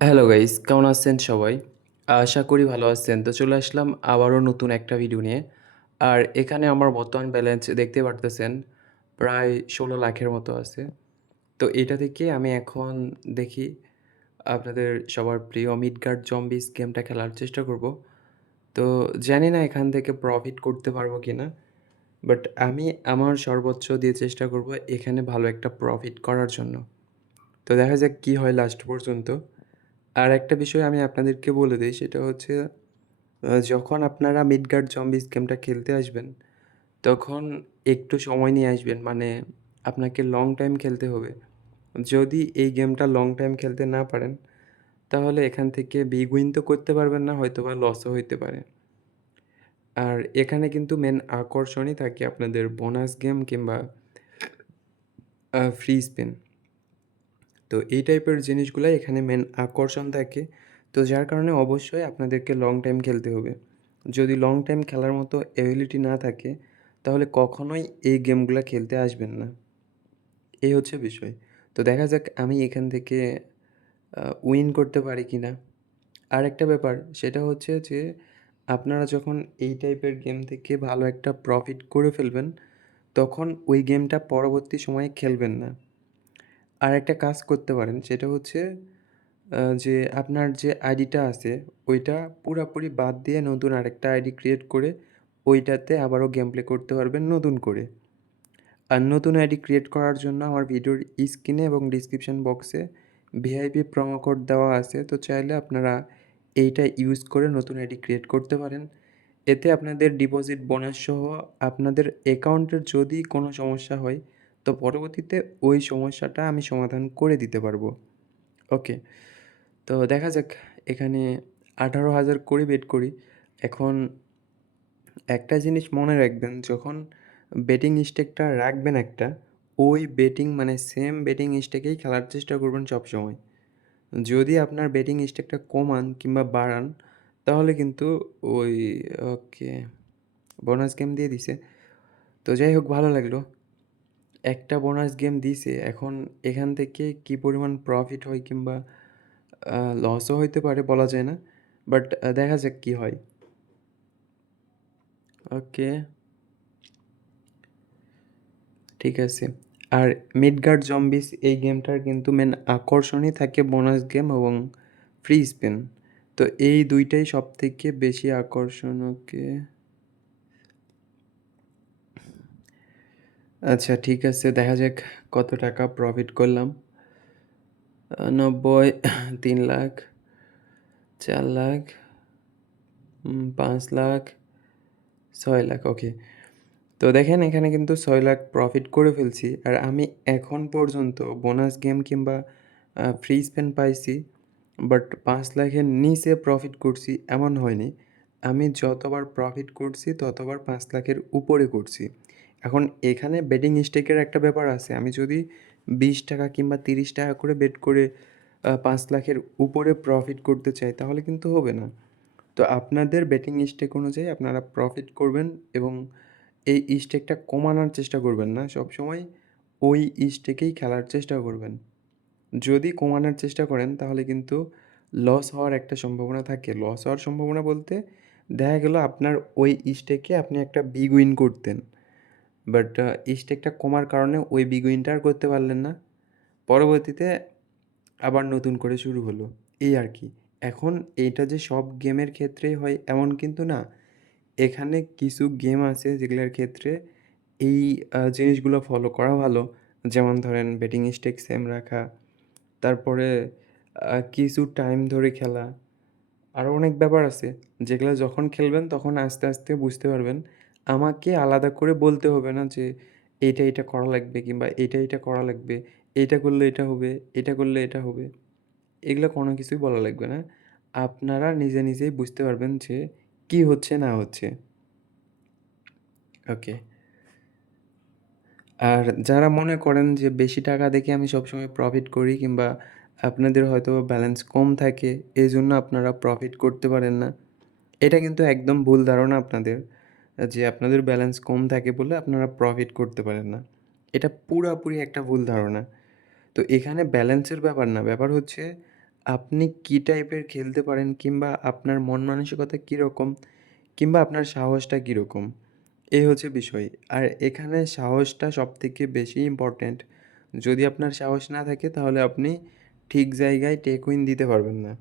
Hello guys, কেমন আছেন সবাই? আশা করি ভালো আছেন। তো চলে আসলাম আবারও নতুন একটা ভিডিও নিয়ে। আর এখানে আমার বর্তমান ব্যালেন্স দেখতে পারতেছেন প্রায় ১৬ লাখের মতো আছে। তো এটা থেকে আমি এখন দেখি আপনাদের সবার প্রিয় মিডগার্ড জম্বিস গেমটা খেলার চেষ্টা করব। তো জানি না এখান থেকে প্রফিট করতে পারবো কিনা। বাট আমি আমার সর্বোচ্চ দিয়ে চেষ্টা করব এখানে ভালো একটা প্রফিট করার জন্য। তো দেখা যাক কী হয় লাস্ট পর্যন্ত। আর একটা বিষয় আমি আপনাদেরকে বলে দেই সেটা হচ্ছে যখন আপনারা মিডগার্ড জম্বিস গেমটা খেলতে আসবেন, তখন একটু সময় নিয়ে আসবেন। মানে আপনাকে লং টাইম খেলতে হবে। যদি এই গেমটা লং টাইম খেলতে না পারেন, তাহলে এখান থেকে বিগ উইন তো করতে পারবেন না, হয়তোবা লসও হইতে পারে। আর এখানে কিন্তু মেন আকর্ষণই থাকে আপনাদের বোনাস গেম কিংবা ফ্রি স্পিন। তো এই টাইপের জিনিসগুলাই এখানে মেন আকর্ষণ থাকে। তো যার কারণে অবশ্যই আপনাদেরকে লং টাইম খেলতে হবে। যদি লং টাইম খেলার মতো এবিলিটি না থাকে, তাহলে কখনোই এই গেমগুলা খেলতে আসবেন না। এই হচ্ছে বিষয়। তো দেখা যাক আমি এখান থেকে উইন করতে পারি কিনা। আরেকটা ব্যাপার সেটা হচ্ছে যে আপনারা যখন এই টাইপের গেম থেকে ভালো একটা প্রফিট করে ফেলবেন, তখন ওই গেমটা পরবর্তী সময়ে খেলবেন না। আরেকটা কাজ করতে পারেন সেটা হচ্ছে যে আপনার যে আইডিটা আছে ওইটা পুরাপুরি বাদ দিয়ে নতুন আরেকটা আইডি ক্রিয়েট করে ওইটাতে আবারও গেম প্লে করতে পারবেন নতুন করে। আর নতুন আইডি ক্রিয়েট করার জন্য আমার ভিডিওর স্ক্রিনে এবং ডিসক্রিপশন বক্সে ভিআইপি প্রোমো কোড দেওয়া আছে। তো চাইলে আপনারা এইটা ইউজ করে নতুন আইডি ক্রিয়েট করতে পারেন। এতে আপনাদের ডিপোজিট বোনাস সহ আপনাদের অ্যাকাউন্টের যদি কোনো সমস্যা হয়, তো পরবর্তীতে ওই সমস্যাটা আমি সমাধান করে দিতে পারবো। ওকে। তো দেখা যাক এখানে ১৮,০০০ করে বেট করি। এখন একটা জিনিস মনে রাখবেন, যখন বেটিং স্টেকটা রাখবেন একটা, ওই বেটিং মানে সেম বেটিং স্টেকেই খেলার চেষ্টা করবেন সবসময়। যদি আপনার বেটিং স্টেকটা কমান কিংবা বাড়ান, তাহলে কিন্তু ওই ওকে, বোনাস গেম দিয়ে দিছে। তো যাই হোক ভালো লাগলো। একটা বোনাস গেম দিছে। এখন এখান থেকে কী পরিমাণ প্রফিট হয় কিংবা লসও হইতে পারে বলা যায় না। বাট দেখা যাক কী হয়। ওকে, ঠিক আছে। আর মিডগার্ড জম্বিস এই গেমটার কিন্তু মেন আকর্ষণই থাকে বোনাস গেম এবং ফ্রি স্পিন। তো এই ২ টাই সবথেকে বেশি আকর্ষণ। ওকে। আচ্ছা ঠিক আছে, দেখা যাক কত টাকা প্রফিট করলাম। ৯০, ৩ লাখ, ৪ লাখ, ৫ লাখ, ৬ লাখ। ওকে। তো দেখেন এখানে কিন্তু ৬ লাখ প্রফিট করে ফেলছি। আর আমি এখন পর্যন্ত বোনাস গেম কিংবা ফ্রি স্পেন পাইছি। বাট ৫ লাখের নিচে প্রফিট করছি এমন হয়নি। আমি যতবার প্রফিট করছি ততবার ৫ লাখের উপরে করছি। এখন এখানে বেটিং স্টেকের একটা ব্যাপার আছে। আমি যদি ৳২০ কিংবা ৳৩০ করে বেট করে ৫ লাখের উপরে প্রফিট করতে চাই, তাহলে কিন্তু হবে না। তো আপনাদের বেটিং স্টেক অনুযায়ী আপনারা প্রফিট করবেন এবং এই স্টেকটা কমানোর চেষ্টা করবেন না। সবসময় ওই স্টেকেই খেলার চেষ্টা করবেন। যদি কমানোর চেষ্টা করেন তাহলে কিন্তু লস হওয়ার একটা সম্ভাবনা থাকে। লস হওয়ার সম্ভাবনা বলতে দেখা গেল আপনার ওই স্টেকে আপনি একটা বিগ উইন করতেন। বাট স্টেকটা কমার কারণে ওই বিগ উইনটা আর করতে পারলেন না। পরবর্তীতে আবার নতুন করে শুরু হলো। এই আর কি। এখন এইটা যে সব গেমের ক্ষেত্রেই হয় এমন কিন্তু না। এখানে কিছু গেম আছে যেগুলার ক্ষেত্রে এই জিনিসগুলো ফলো করা ভালো। যেমন ধরেন বেটিং স্টেক সেম রাখা, তারপরে কিছু টাইম ধরে খেলা। আরও অনেক ব্যাপার আছে যেগুলা যখন খেলবেন তখন আস্তে, আস্তে বুঝতে পারবেন। আমাকে আলাদা করে বলতে হবে না যে এইটা, এইটা করা লাগবে কিংবা এইটা, এইটা করা লাগবে। এইটা করলে এটা হবে, এটা করলে এটা হবে। এগুলা কোনো কিছুই বলা লাগবে না। আপনারা নিজে, নিজেই বুঝতে পারবেন যে কী হচ্ছে না হচ্ছে। ওকে। আর যারা মনে করেন যে বেশি টাকা দেখে আমি সবসময় প্রফিট করি কিংবা আপনাদের হয়তোবা ব্যালেন্স কম থাকে, এজন্য আপনারা প্রফিট করতে পারেন না। এটা কিন্তু একদম ভুল ধারণা আপনাদের। যে আপনাদের ব্যালেন্স কম থাকে বলে আপনারা প্রফিট করতে পারেন না। এটা পুরাপুরি একটা ভুল ধারণা। তো এখানে ব্যালেন্সের ব্যাপার না। ব্যাপার হচ্ছে আপনি কী টাইপের খেলতে পারেন কিংবা আপনার মন মানসিকতা কীরকম কিংবা আপনার সাহসটা কীরকম, এই হচ্ছে বিষয়। আর এখানে সাহসটা সবথেকে বেশি ইম্পর্ট্যান্ট। যদি আপনার সাহস না থাকে তাহলে আপনি ঠিক জায়গায় টেক উইন দিতে পারবেন না।